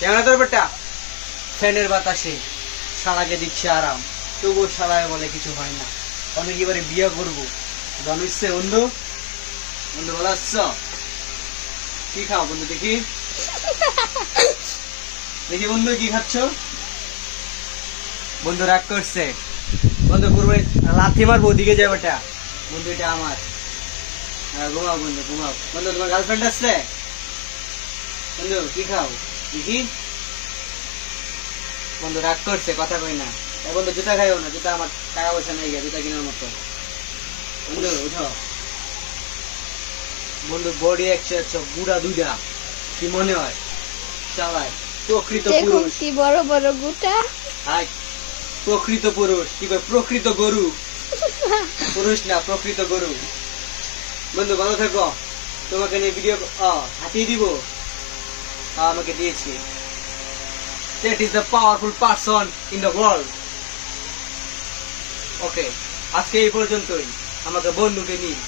কেমন তোর বেটা? ফ্যানের বাতাসে শালাকে দিচ্ছে আরাম, তবুও শালায় বলে কিছু হয় না। আমি এবারে বিয়ে করবো, গান হচ্ছে বন্ধু। বন্ধু ভালো আছো? কি খাও বন্ধু দেখি? দেখি বন্ধু কি খাচ্ছ? বন্ধু রাগ করছে। বন্ধু করবো লাথি মারবো, ওদিকে যাবে বেটা। বন্ধু এটা আমার। হ্যাঁ ঘুমাও বন্ধু ঘুমাও। বন্ধু তোমার গার্লফ্রেন্ড আছে? বন্ধু কি খাও দেখি? বন্ধু রাগ করছে, কথা কই না। বন্ধু জুতা খাইও না, জুতা আমার টাকা পয়সা নেই গিয়ে জুতা কেনার মতো। বন্ধু উঠো। বন্ধু বডি 100 বুড়া দুইটা, কি মনে হয় চালায়? প্রকৃত পুরুষ। কি বড় বড় গুটা। হাই, প্রকৃত পুরুষ কি কয়? প্রকৃত গরু। পুরুষ না, প্রকৃত গরু। বন্ধু ভালো থাকো। তোমাকে নিয়ে ভিডিও হাতিয়ে দিব। আমাকে দিয়েছি। That is the powerful person in the world. ওকে, আজকে এই পর্যন্তই। আমাকে বন্ধুকে নিয়ে